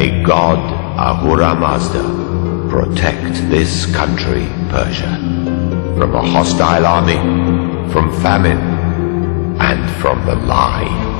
May God Ahura Mazda protect this country, Persia, from a hostile army, from famine, and from the lie.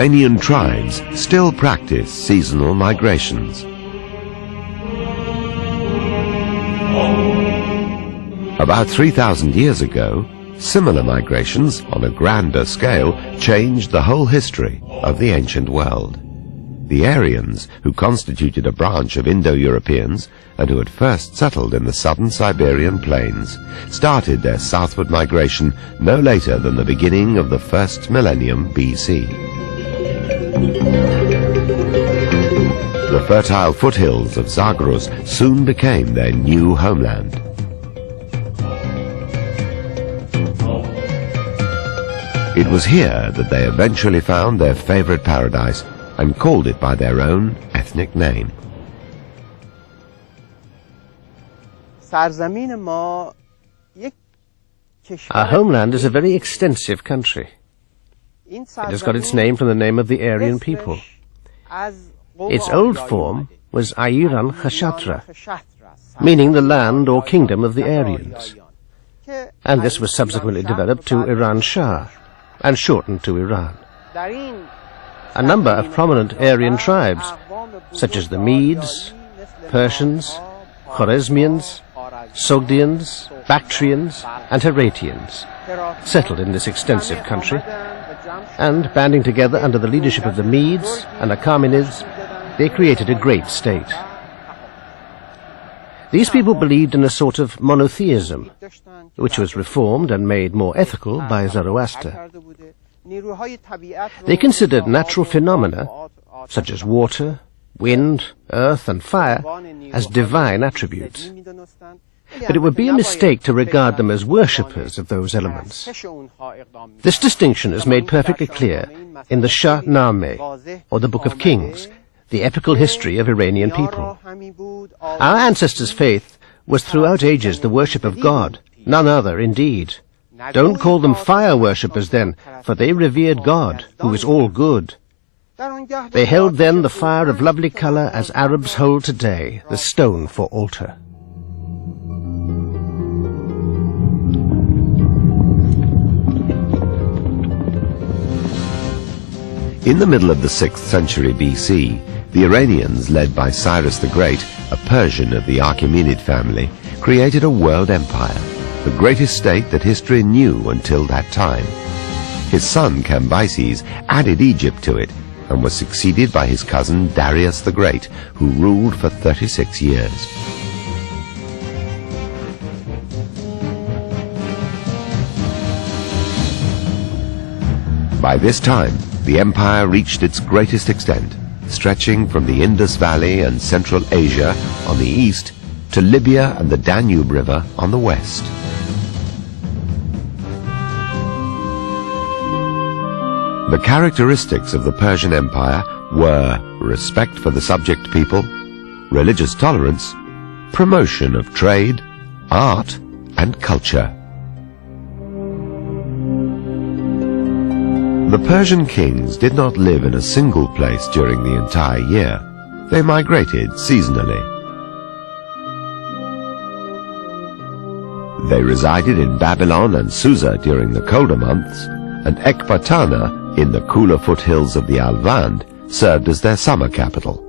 Iranian tribes still practice seasonal migrations. About 3,000 years ago, similar migrations on a grander scale changed the whole history of the ancient world. The Aryans, who constituted a branch of Indo-Europeans and who had first settled in the southern Siberian plains, started their southward migration no later than the beginning of the first millennium BC. The fertile foothills of Zagros soon became their new homeland. It was here that they eventually found their favorite paradise and called it by their own ethnic name. Our homeland is a very extensive country. It has got its name from the name of the Aryan people. Its old form was IRAN Persepolis, meaning the land or kingdom of the Aryans, and this was subsequently developed to Iran Shah and shortened to Iran. A number of prominent Aryan tribes, such as the Medes, Persians, Khwarezmians, Sogdians, Bactrians, and Heratians, settled in this extensive country, and banding together under the leadership of the Medes and Achemenese, they created a great state. These people believed in a sort of monotheism, which was reformed and made more ethical by Zoroaster. They considered natural phenomena, such as water, wind, earth, and fire, as divine attributes. But it would be a mistake to regard them as worshippers of those elements. This distinction is made perfectly clear in the Shahnameh, or the Book of Kings, the epical history of Iranian people. Our ancestors' faith was throughout ages the worship of God, none other indeed. Don't call them fire worshippers then, for they revered God, who is all good. They held then the fire of lovely color as Arabs hold today the stone for altar. In the middle of the 6th century BC, the Iranians, led by Cyrus the Great, a Persian of the Achaemenid family, created a world empire, the greatest state that history knew until that time. His son Cambyses added Egypt to it and was succeeded by his cousin Darius the Great, who ruled for 36 years. By this time, the empire reached its greatest extent, stretching from the Indus Valley and Central Asia on the east to Libya and the Danube River on the west. The characteristics of the Persian Empire were respect for the subject people, religious tolerance, promotion of trade, art, and culture. The Persian kings did not live in a single place during the entire year. They migrated seasonally. They resided in Babylon and Susa during the colder months, and Ekbatana, in the cooler foothills of the Alvand, served as their summer capital.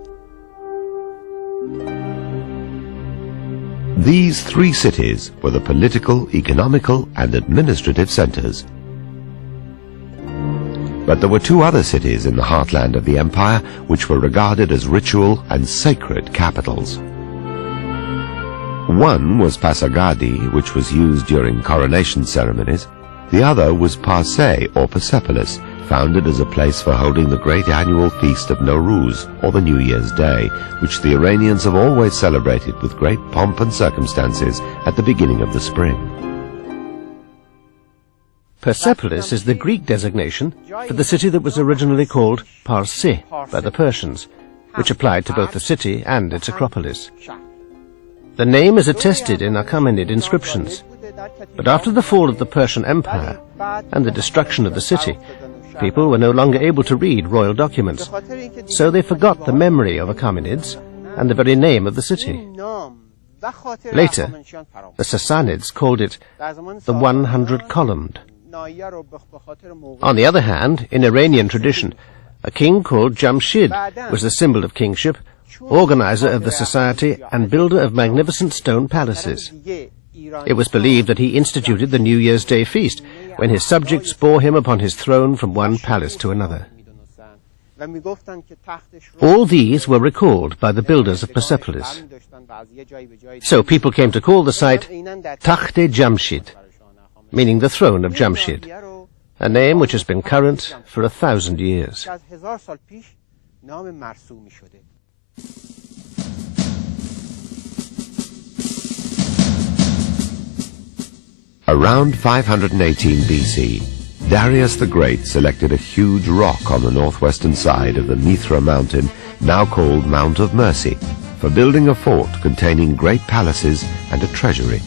These three cities were the political, economical, and administrative centers. But there were two other cities in the heartland of the empire which were regarded as ritual and sacred capitals. One was Pasargadi, which was used during coronation ceremonies. The other was Parse, or Persepolis, founded as a place for holding the great annual feast of Nowruz, or the New Year's Day, which the Iranians have always celebrated with great pomp and circumstances at the beginning of the spring. Persepolis is the Greek designation for the city that was originally called Parse by the Persians, which applied to both the city and its acropolis. The name is attested in Achaemenid inscriptions, but after the fall of the Persian Empire and the destruction of the city, people were no longer able to read royal documents, so they forgot the memory of Achaemenids and the very name of the city. Later, the Sassanids called it the 100-columned. On the other hand, in Iranian tradition, a king called Jamshid was the symbol of kingship, organizer of the society, and builder of magnificent stone palaces. It was believed that he instituted the New Year's Day feast, when his subjects bore him upon his throne from one palace to another. All these were recalled by the builders of Persepolis. So people came to call the site Takht-e Jamshid, meaning the throne of Jamshid, a name which has been current for 1,000 years. Around 518 BC, Darius the Great selected a huge rock on the northwestern side of the Mithra mountain, now called Mount of Mercy, for building a fort containing great palaces and a treasury.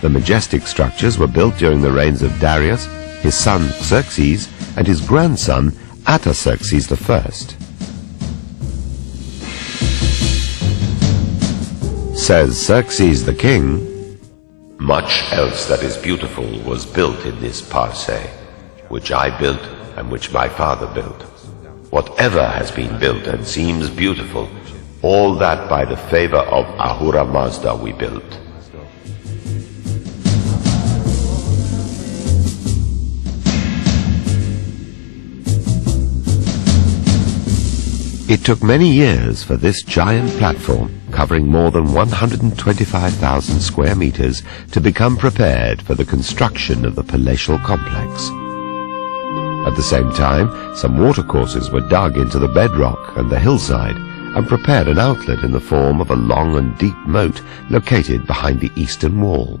The majestic structures were built during the reigns of Darius, his son Xerxes, and his grandson Artaxerxes I. Says Xerxes the king, "Much else that is beautiful was built in this Parse, which I built and which my father built. Whatever has been built and seems beautiful, all that by the favor of Ahura Mazda we built." It took many years for this giant platform, covering more than 125,000 square meters, to become prepared for the construction of the palatial complex. At the same time, some watercourses were dug into the bedrock and the hillside and prepared an outlet in the form of a long and deep moat located behind the eastern wall.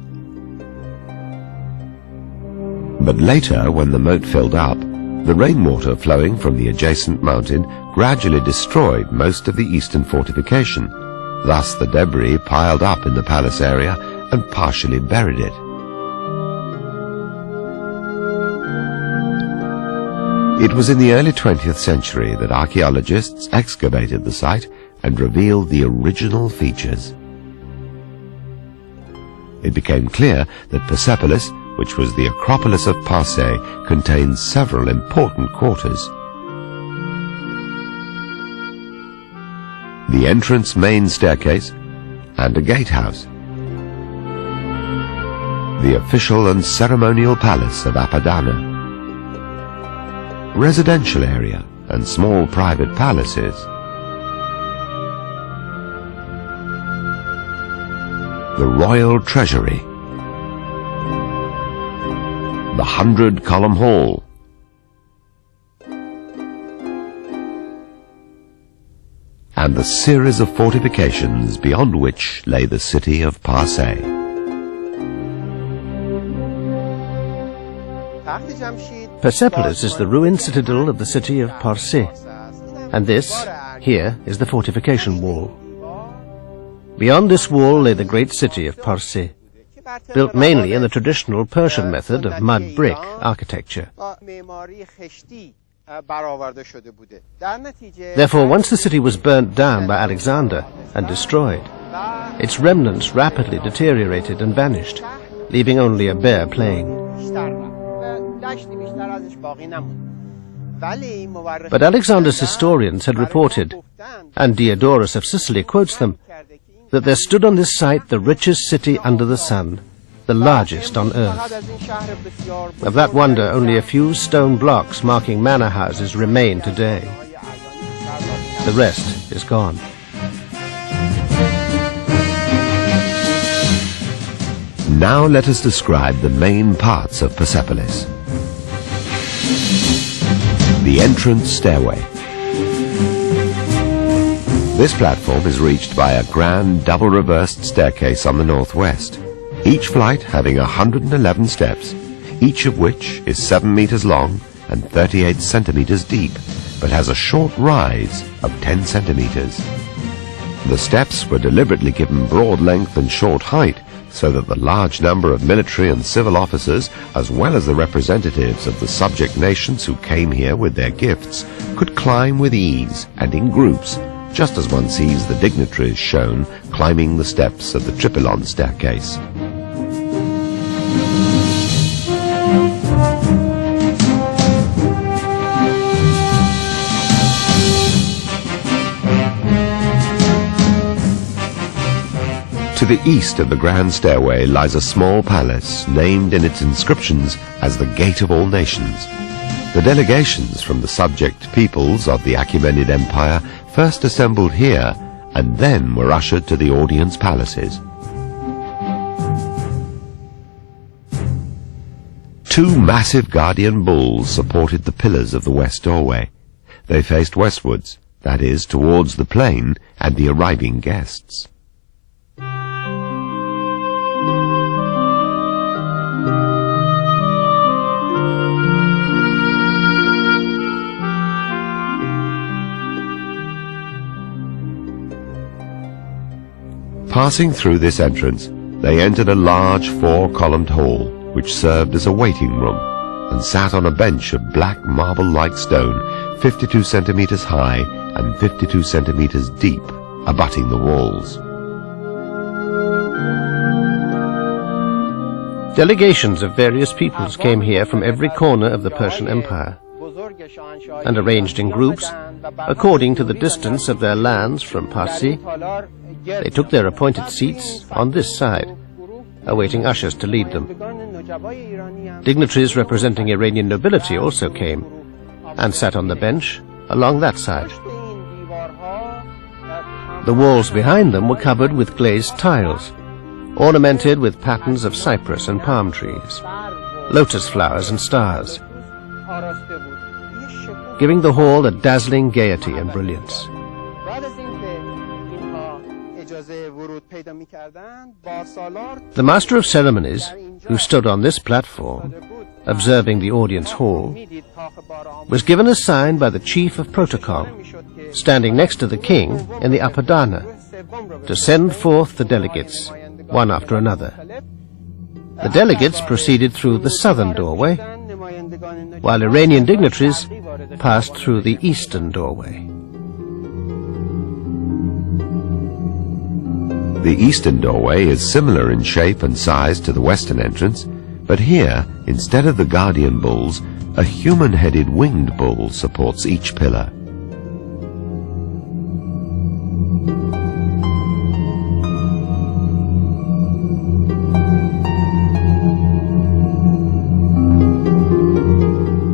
But later, when the moat filled up, the rainwater flowing from the adjacent mountain gradually destroyed most of the eastern fortification. Thus the debris piled up in the palace area and partially buried it. It was in the early 20th century that archaeologists excavated the site and revealed the original features. It became clear that Persepolis, which was the Acropolis of Parse, contained several important quarters. The entrance main staircase and a gatehouse. The official and ceremonial palace of Apadana. Residential area and small private palaces. The royal treasury. The 100-column hall. And the series of fortifications beyond which lay the city of Parse. Persepolis is the ruined citadel of the city of Parse, and this, here, is the fortification wall. Beyond this wall lay the great city of Parse, built mainly in the traditional Persian method of mud brick architecture. Therefore, once the city was burnt down by Alexander and destroyed, its remnants rapidly deteriorated and vanished, leaving only a bare plain. But Alexander's historians had reported, and Diodorus of Sicily quotes them, that there stood on this site the richest city under the sun, the largest on earth. Of that wonder, only a few stone blocks marking manor houses remain today. The rest is gone. And now let us describe the main parts of Persepolis. The Entrance Stairway. This platform is reached by a grand double-reversed staircase on the northwest, each flight having 111 steps, each of which is 7 meters long and 38 centimeters deep, but has a short rise of 10 centimeters. The steps were deliberately given broad length and short height so that the large number of military and civil officers, as well as the representatives of the subject nations who came here with their gifts, could climb with ease and in groups, just as one sees the dignitaries shown climbing the steps of the Tripylon staircase. To the east of the grand stairway lies a small palace named in its inscriptions as the Gate of All Nations. The delegations from the subject peoples of the Achemenid Empire first assembled here and then were ushered to the audience palaces. Two massive guardian bulls supported the pillars of the west doorway. They faced westwards, that is, towards the plain and the arriving guests. Passing through this entrance, they entered a large four-columned hall, which served as a waiting room, and sat on a bench of black marble-like stone, 52 centimeters high and 52 centimeters deep, abutting the walls. Delegations of various peoples came here from every corner of the Persian Empire, and arranged in groups according to the distance of their lands from Parsi. They took their appointed seats on this side, awaiting ushers to lead them. Dignitaries representing Iranian nobility also came and sat on the bench along that side. The walls behind them were covered with glazed tiles, ornamented with patterns of cypress and palm trees, lotus flowers and stars, giving the hall a dazzling gaiety and brilliance. The master of ceremonies, who stood on this platform, observing the audience hall, was given a sign by the chief of protocol, standing next to the king in the upper dana, to send forth the delegates, one after another. The delegates proceeded through the southern doorway, while Iranian dignitaries passed through the eastern doorway. The eastern doorway is similar in shape and size to the western entrance, but here, instead of the guardian bulls, a human-headed winged bull supports each pillar.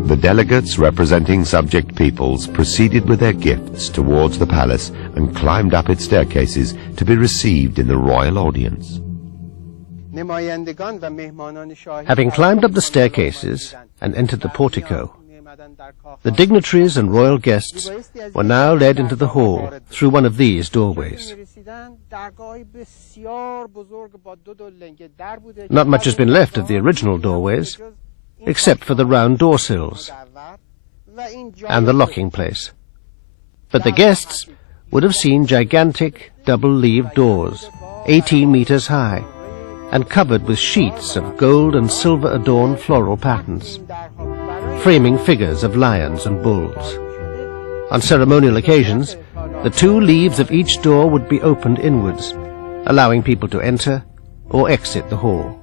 The delegates representing subject peoples proceeded with their gifts towards the palace and climbed up its staircases to be received in the royal audience. Having climbed up the staircases and entered the portico, the dignitaries and royal guests were now led into the hall through one of these doorways. Not much has been left of the original doorways, except for the round door sills and the locking place. But the guests would have seen gigantic double-leaved doors, 18 meters high, and covered with sheets of gold and silver-adorned floral patterns, framing figures of lions and bulls. On ceremonial occasions, the two leaves of each door would be opened inwards, allowing people to enter or exit the hall.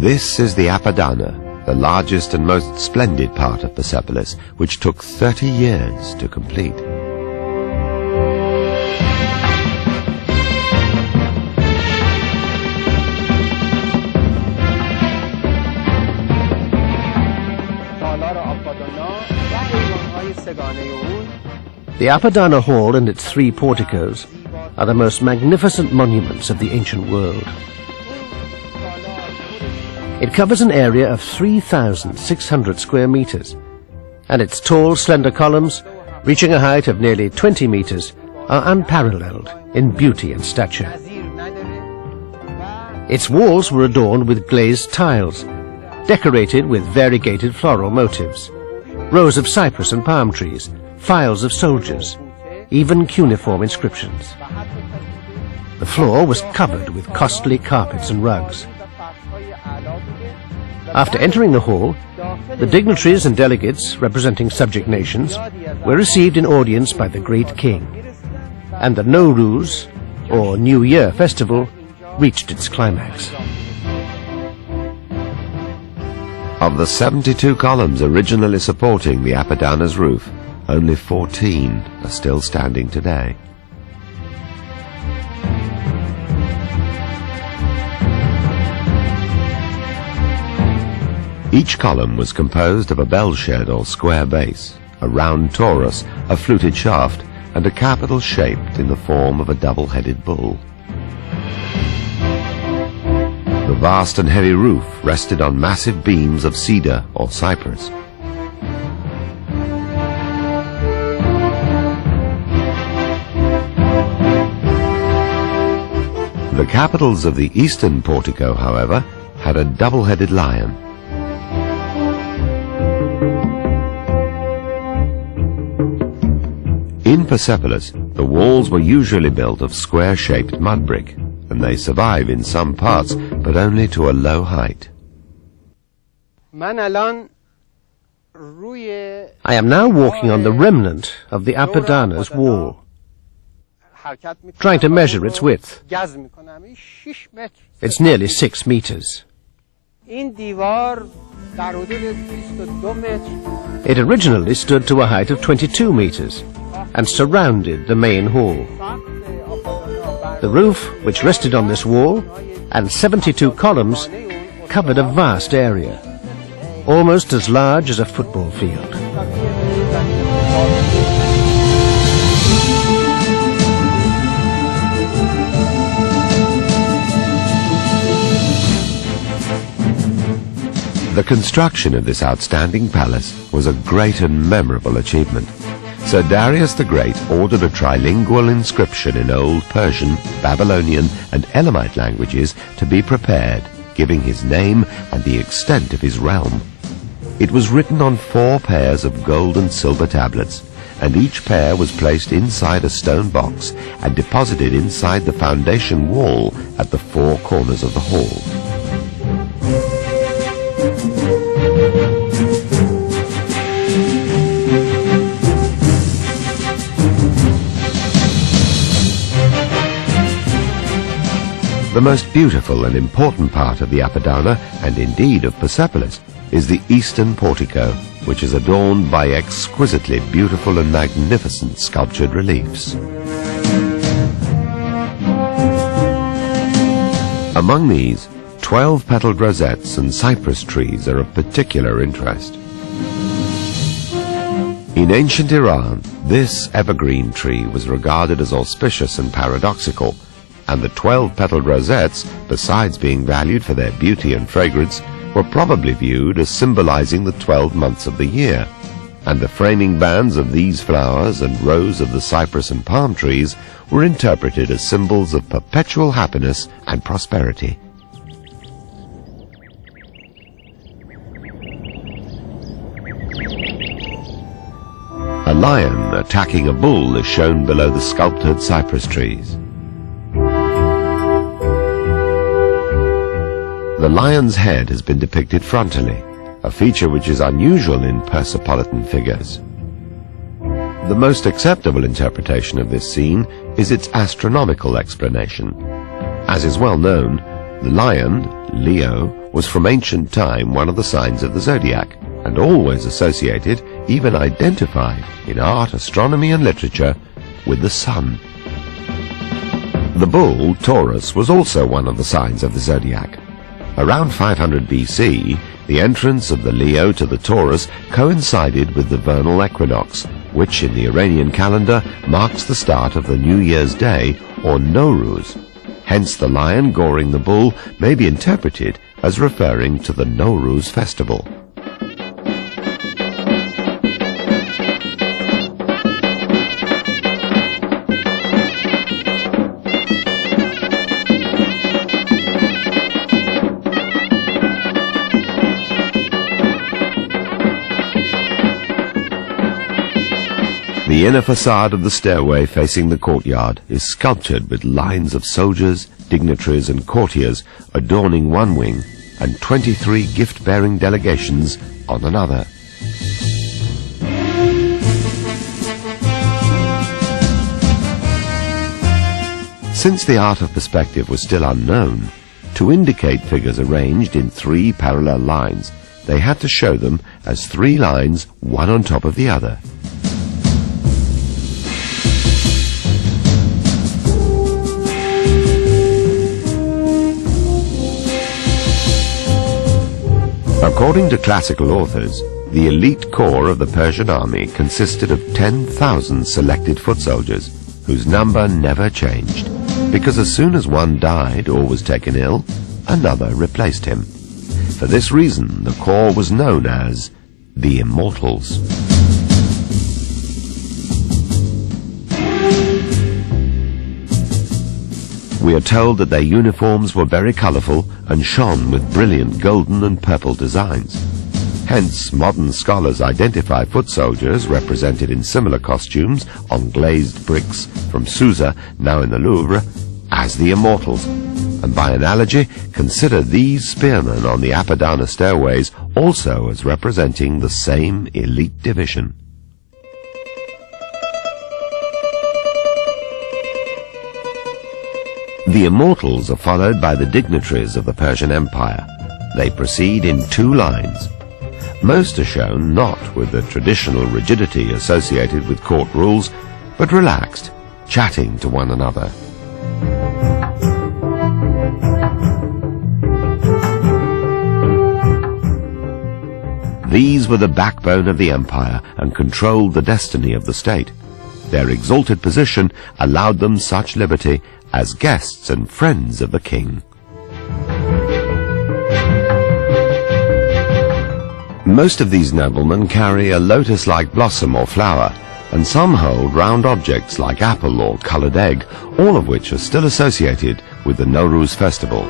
This is the Apadana, the largest and most splendid part of Persepolis, which took 30 years to complete. The Apadana Hall and its three porticos are the most magnificent monuments of the ancient world. It covers an area of 3,600 square meters, and its tall, slender columns, reaching a height of nearly 20 meters, are unparalleled in beauty and stature. Its walls were adorned with glazed tiles, decorated with variegated floral motifs, rows of cypress and palm trees, files of soldiers, even cuneiform inscriptions. The floor was covered with costly carpets and rugs. After entering the hall, the dignitaries and delegates representing subject nations were received in audience by the great king, and the Nowruz, or New Year festival, reached its climax. Of the 72 columns originally supporting the Apadana's roof, only 14 are still standing today. Each column was composed of a bell shed or square base, a round torus, a fluted shaft, and a capital shaped in the form of a double-headed bull. The vast and heavy roof rested on massive beams of cedar or cypress. The capitals of the eastern portico, however, had a double-headed lion. In Persepolis, the walls were usually built of square-shaped mud brick, and they survive in some parts, but only to a low height. I am now walking on the remnant of the Apadana's wall, trying to measure its width. It's nearly 6 meters. It originally stood to a height of 22 meters and surrounded the main hall. The roof, which rested on this wall, and 72 columns, covered a vast area, almost as large as a football field. The construction of this outstanding palace was a great and memorable achievement. Sir Darius the Great ordered a trilingual inscription in Old Persian, Babylonian, and Elamite languages to be prepared, giving his name and the extent of his realm. It was written on 4 pairs of gold and silver tablets, and each pair was placed inside a stone box and deposited inside the foundation wall at the 4 corners of the hall. The most beautiful and important part of the Apadana, and indeed of Persepolis, is the eastern portico, which is adorned by exquisitely beautiful and magnificent sculptured reliefs. Among these, 12-petaled rosettes and cypress trees are of particular interest. In ancient Iran, this evergreen tree was regarded as auspicious and paradoxical, and the 12-petaled rosettes, besides being valued for their beauty and fragrance, were probably viewed as symbolizing the 12 months of the year, and the framing bands of these flowers and rows of the cypress and palm trees were interpreted as symbols of perpetual happiness and prosperity. A lion attacking a bull is shown below the sculptured cypress trees. The lion's head has been depicted frontally, a feature which is unusual in Persepolitan figures. The most acceptable interpretation of this scene is its astronomical explanation. As is well known, the lion, Leo, was from ancient time one of the signs of the zodiac, and always associated, even identified, in art, astronomy and literature, with the sun. The bull, Taurus, was also one of the signs of the zodiac. Around 500 BC, the entrance of the Leo to the Taurus coincided with the vernal equinox, which in the Iranian calendar marks the start of the New Year's Day, or Nowruz. Hence the lion goring the bull may be interpreted as referring to the Nowruz festival. The inner facade of the stairway facing the courtyard is sculptured with lines of soldiers, dignitaries and courtiers adorning one wing and 23 gift-bearing delegations on another. Since the art of perspective was still unknown, to indicate figures arranged in 3 parallel lines, they had to show them as 3 lines, one on top of the other. According to classical authors, the elite corps of the Persian army consisted of 10,000 selected foot soldiers, whose number never changed, because as soon as one died or was taken ill, another replaced him. For this reason, the corps was known as the Immortals. We are told that their uniforms were very colorful and shone with brilliant golden and purple designs. Hence, modern scholars identify foot soldiers represented in similar costumes on glazed bricks from Susa, now in the Louvre, as the Immortals, and by analogy consider these spearmen on the Apadana stairways also as representing the same elite division. The Immortals are followed by the dignitaries of the Persian Empire. They proceed in 2 lines. Most are shown not with the traditional rigidity associated with court rules, but relaxed, chatting to one another. These were the backbone of the empire and controlled the destiny of the state. Their exalted position allowed them such liberty as guests and friends of the king. Most of these noblemen carry a lotus-like blossom or flower, and some hold round objects like apple or coloured egg, all of which are still associated with the Nowruz festival.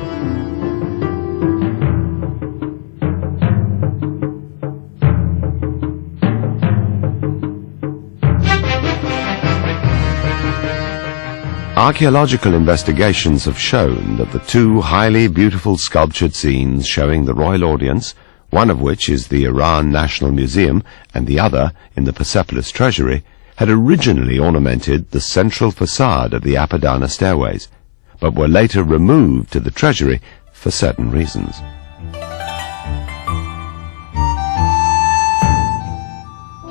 Archaeological investigations have shown that the 2 highly beautiful sculptured scenes showing the royal audience, one of which is the Iran National Museum and the other in the Persepolis Treasury, had originally ornamented the central facade of the Apadana stairways, but were later removed to the Treasury for certain reasons.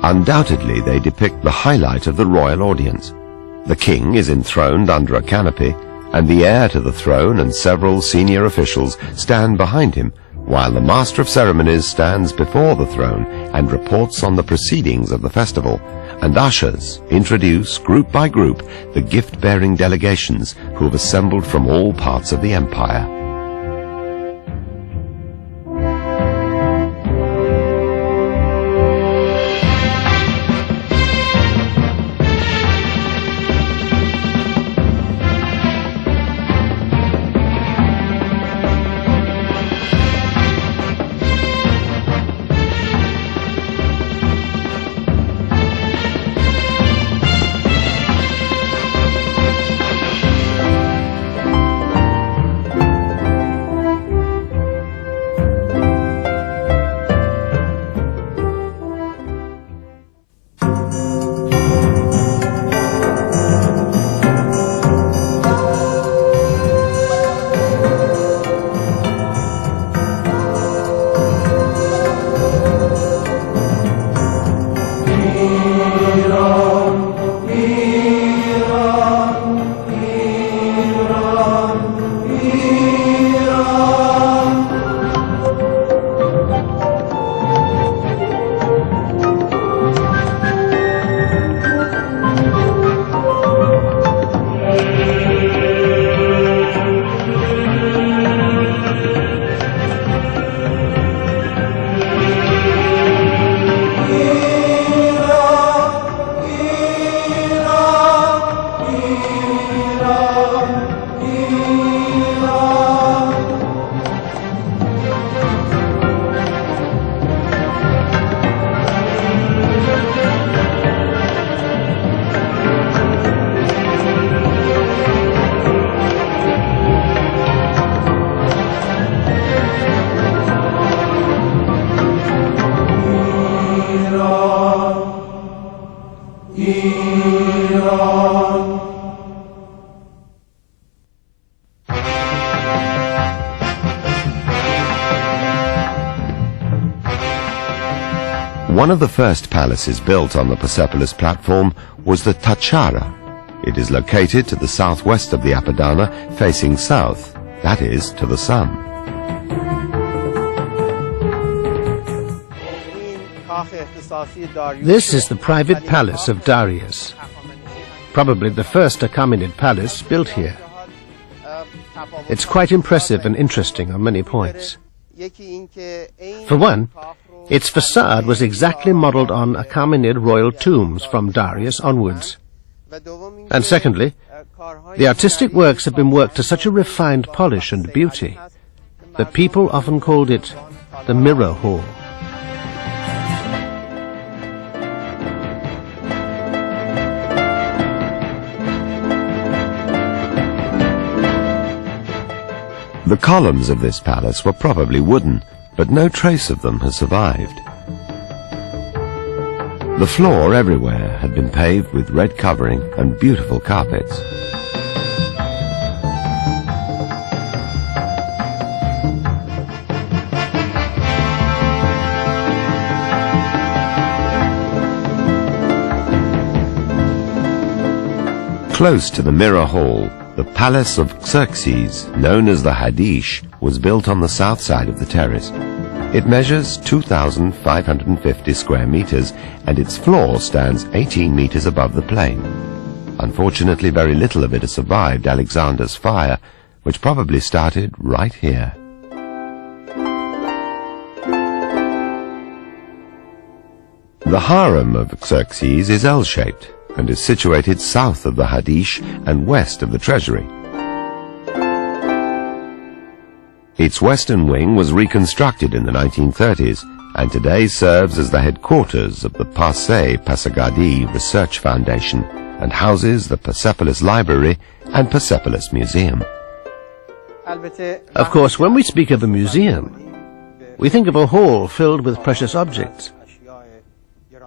Undoubtedly, they depict the highlight of the royal audience. The king is enthroned under a canopy, and the heir to the throne and several senior officials stand behind him, while the master of ceremonies stands before the throne and reports on the proceedings of the festival, and ushers introduce, group by group, the gift-bearing delegations who have assembled from all parts of the empire. One of the first palaces built on the Persepolis platform was the Takara. It is located to the southwest of the Apadana, facing south, that is, to the sun. This is the private palace of Darius, probably the first Achaemenid palace built here. It's quite impressive and interesting on many points. For one, its facade was exactly modelled on Achaemenid royal tombs from Darius onwards. And secondly, the artistic works have been worked to such a refined polish and beauty that people often called it the Mirror Hall. The columns of this palace were probably wooden, but no trace of them has survived. The floor everywhere had been paved with red covering and beautiful carpets. Close to the Mirror Hall, the Palace of Xerxes, known as the Hadish, was built on the south side of the terrace. It measures 2,550 square meters, and its floor stands 18 meters above the plain. Unfortunately, very little of it has survived Alexander's fire, which probably started right here. The harem of Xerxes is L-shaped and is situated south of the Hadish and west of the Treasury. Its western wing was reconstructed in the 1930s and today serves as the headquarters of the Parse Pasagadi Research Foundation and houses the Persepolis Library and Persepolis Museum. Of course, when we speak of a museum, we think of a hall filled with precious objects.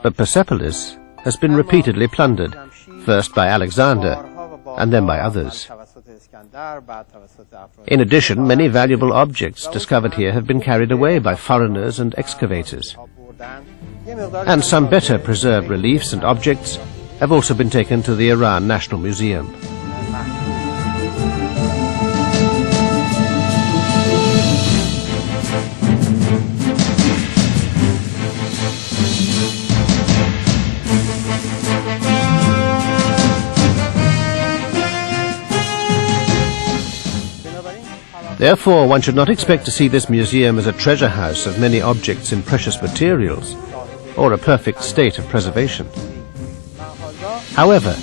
But Persepolis has been repeatedly plundered, first by Alexander and then by others. In addition, many valuable objects discovered here have been carried away by foreigners and excavators. And some better preserved reliefs and objects have also been taken to the Iran National Museum. Therefore, one should not expect to see this museum as a treasure house of many objects in precious materials, or a perfect state of preservation. However,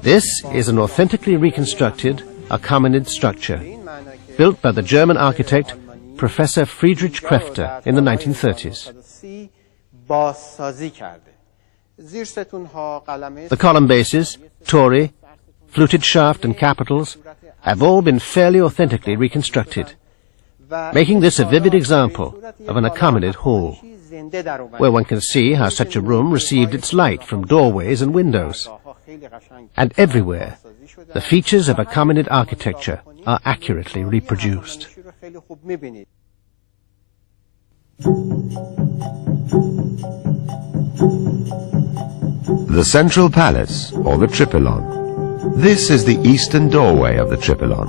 this is an authentically reconstructed Achaemenid structure, built by the German architect Professor Friedrich Krefter in the 1930s. The column bases, tori, fluted shaft and capitals have all been fairly authentically reconstructed, making this a vivid example of an Achaemenid hall, where one can see how such a room received its light from doorways and windows. And everywhere, the features of Achaemenid architecture are accurately reproduced. The Central Palace, or the Tripylon. This is the eastern doorway of the Tripylon.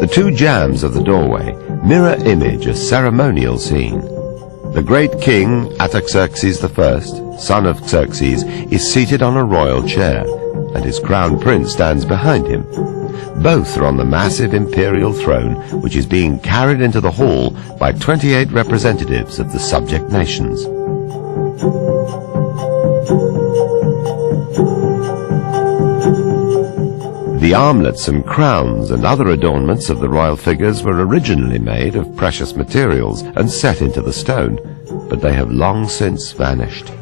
The two jambs of the doorway mirror image a ceremonial scene. The great king Artaxerxes I, son of Xerxes, is seated on a royal chair, and his crown prince stands behind him. Both are on the massive imperial throne, which is being carried into the hall by 28 representatives of the subject nations. The armlets and crowns and other adornments of the royal figures were originally made of precious materials and set into the stone, but they have long since vanished.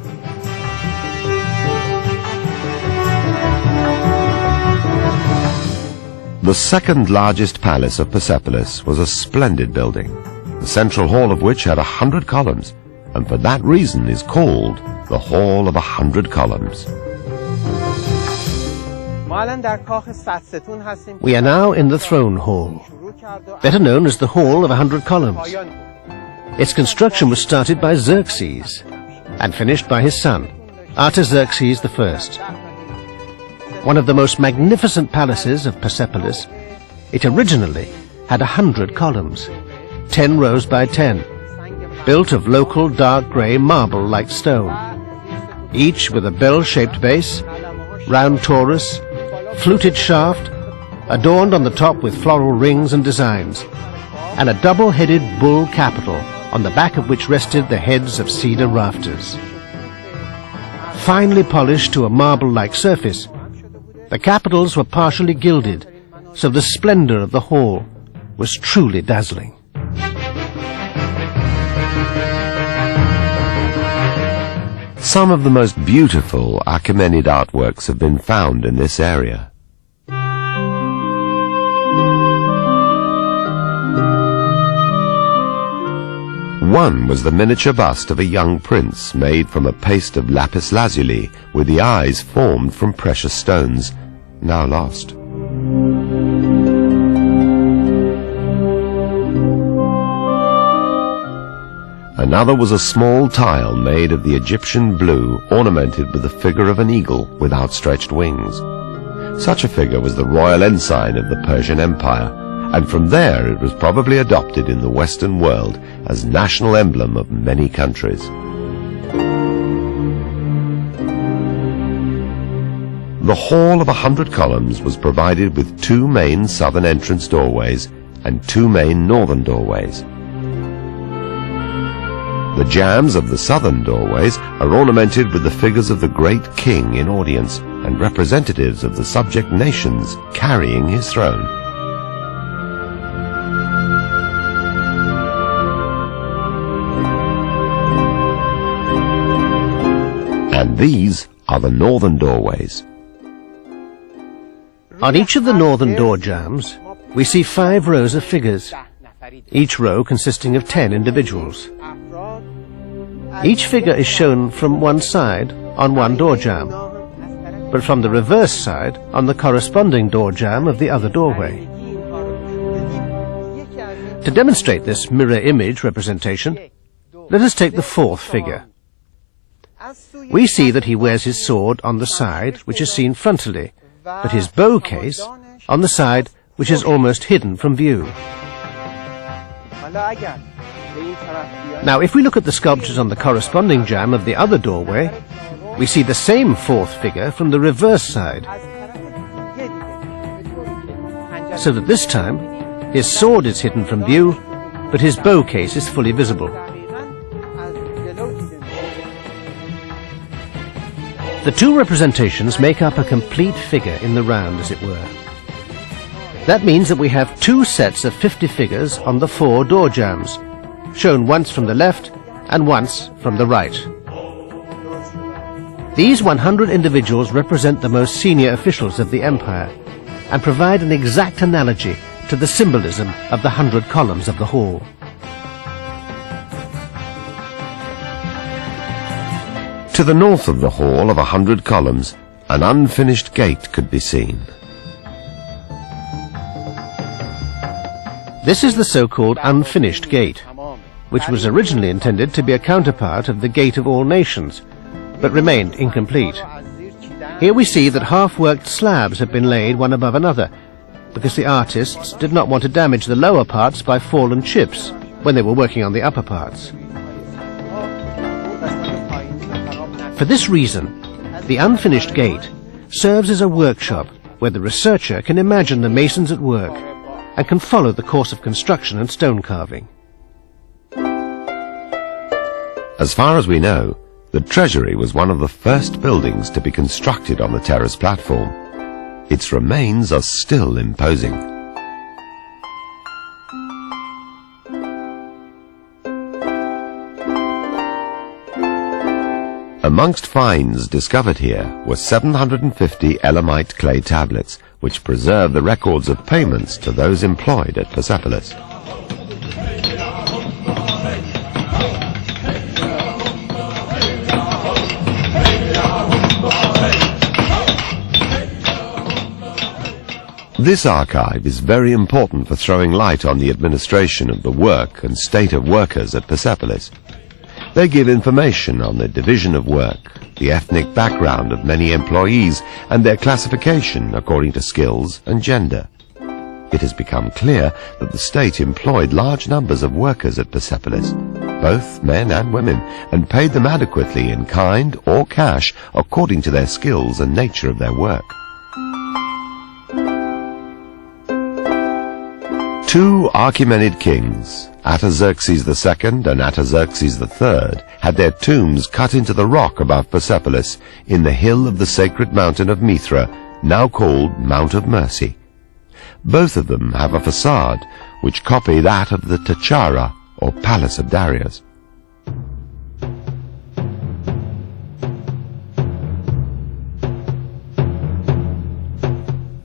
The second largest palace of Persepolis was a splendid building, the central hall of which had 100 columns, and for that reason is called the Hall of 100 Columns. We are now in the throne hall, better known as the Hall of 100 Columns. Its construction was started by Xerxes, and finished by his son, Artaxerxes I. One of the most magnificent palaces of Persepolis, it originally had 100 columns, 10 rows by 10, built of local dark grey marble-like stone, each with a bell-shaped base, round torus, fluted shaft, adorned on the top with floral rings and designs, and a double-headed bull capital on the back of which rested the heads of cedar rafters. Finely polished to a marble-like surface, the capitals were partially gilded, so the splendor of the hall was truly dazzling. Some of the most beautiful Achaemenid artworks have been found in this area. One was the miniature bust of a young prince made from a paste of lapis lazuli with the eyes formed from precious stones, now lost. Another was a small tile made of the Egyptian blue ornamented with the figure of an eagle with outstretched wings. Such a figure was the royal ensign of the Persian Empire, and from there it was probably adopted in the Western world as national emblem of many countries. The Hall of 100 Columns was provided with 2 main southern entrance doorways and 2 main northern doorways. The jambs of the southern doorways are ornamented with the figures of the great king in audience and representatives of the subject nations carrying his throne. And these are the northern doorways. On each of the northern door jambs, we see 5 rows of figures, each row consisting of 10 individuals. Each figure is shown from one side on one door jamb, but from the reverse side on the corresponding door jamb of the other doorway. To demonstrate this mirror image representation, let us take the 4th figure. We see that he wears his sword on the side which is seen frontally, but his bow case on the side which is almost hidden from view. Now, if we look at the sculptures on the corresponding jamb of the other doorway, we see the same 4th figure from the reverse side, so that this time his sword is hidden from view, but his bow case is fully visible. The 2 representations make up a complete figure in the round, as it were. That means that we have 2 sets of 50 figures on the 4 door jambs, shown once from the left and once from the right. These 100 individuals represent the most senior officials of the empire and provide an exact analogy to the symbolism of the 100 columns of the hall. To the north of the Hall of 100 Columns, an unfinished gate could be seen. This is the so-called unfinished gate, which was originally intended to be a counterpart of the Gate of All Nations, but remained incomplete. Here we see that half-worked slabs have been laid one above another, because the artists did not want to damage the lower parts by fallen chips when they were working on the upper parts. For this reason, the unfinished gate serves as a workshop where the researcher can imagine the masons at work and can follow the course of construction and stone carving. As far as we know, the Treasury was one of the first buildings to be constructed on the terrace platform. Its remains are still imposing. Amongst finds discovered here were 750 Elamite clay tablets, which preserve the records of payments to those employed at Persepolis. This archive is very important for throwing light on the administration of the work and state of workers at Persepolis. They give information on the division of work, the ethnic background of many employees, and their classification according to skills and gender. It has become clear that the state employed large numbers of workers at Persepolis, both men and women, and paid them adequately in kind or cash according to their skills and nature of their work. Two Achaemenid kings, Artaxerxes II and Artaxerxes III, had their tombs cut into the rock above Persepolis in the hill of the sacred mountain of Mithra, now called Mount of Mercy. Both of them have a facade which copy that of the Takara, or Palace of Darius.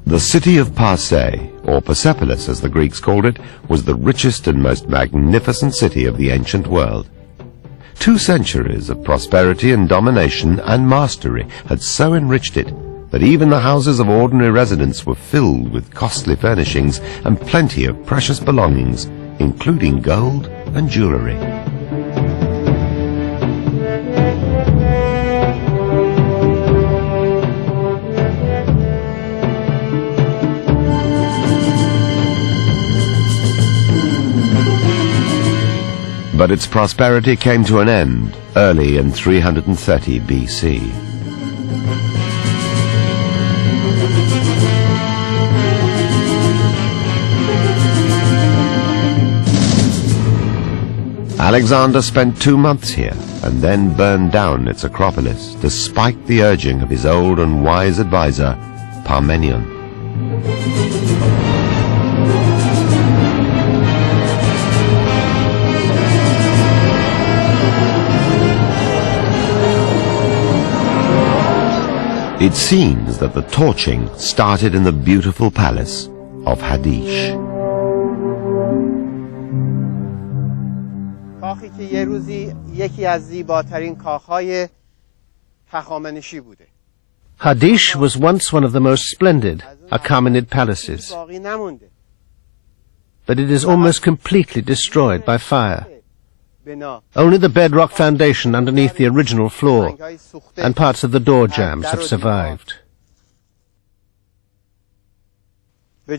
The city of Parse, or Persepolis as the Greeks called it, was the richest and most magnificent city of the ancient world. 2 centuries of prosperity and domination and mastery had so enriched it that even the houses of ordinary residents were filled with costly furnishings and plenty of precious belongings, including gold and jewelry. But its prosperity came to an end early in 330 BC. Alexander spent 2 months here and then burned down its Acropolis, despite the urging of his old and wise advisor, Parmenion. It seems that the torching started in the beautiful palace of Hadish. Hadish was once one of the most splendid Achaemenid palaces, but it is almost completely destroyed by fire. Only the bedrock foundation underneath the original floor and parts of the door jambs have survived. The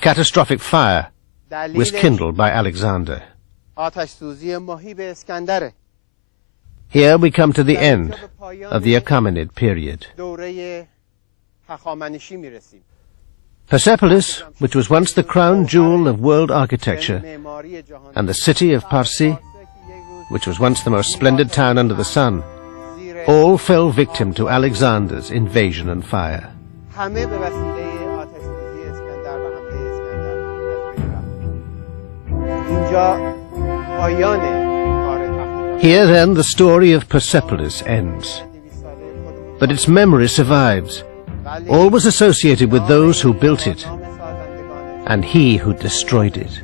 catastrophic fire was kindled by Alexander. Here we come to the end of the Achaemenid period. Persepolis, which was once the crown jewel of world architecture, and the city of Parsi, which was once the most splendid town under the sun, all fell victim to Alexander's invasion and fire. Here then the story of Persepolis ends. But its memory survives, always associated with those who built it and he who destroyed it.